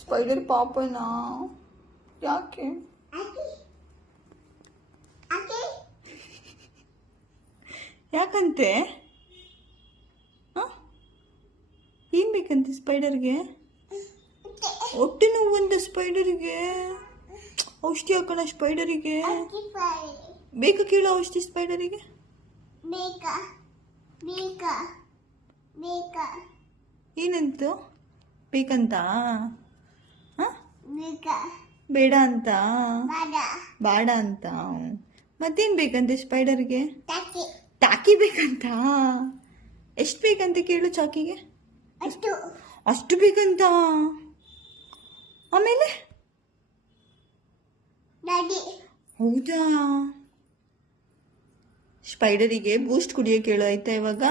Spider ಪಾಪನಾ? ಯಾಕೆ? ಯಾಕಂತೆ? ಏನ್ ಬೇಕಂತೆ ಸ್ಪೈಡರ್ಗೆ? ಹೊಟ್ಟೆ ನೋವಂತ ಸ್ಪೈಡರ್ಗೆ? ಔಷಧಿ ಹಾಕೋಣ ಸ್ಪೈಡರಿಗೆ? ಬೇಕಾ ಕೇಳೋ ಔಷಧಿ ಸ್ಪೈಡರಿಗೆ? ಏನಂತು? ಬೇಕಂತ? ಬೇಡ ಅಂತ? ಬೇಡ ಅಂತ? ಮತ್ತೇನ್ ಬೇಕಂತೆ ಸ್ಪೈಡರ್ಗೆ? ಟಾಕಿ ಬೇಕಂತ? ಎಷ್ಟು ಬೇಕಂತ ಕೇಳು ಚಾಕಿಗೆ? ಅಷ್ಟು ಬೇಕಂತ? ಆಮೇಲೆ ಹೌದಾ? ಸ್ಪೈಡರಿಗೆ ಬೂಸ್ಟ್ ಕುಡಿಯೋಕೆ ಹೇಳು ಆಯ್ತಾ ಇವಾಗ?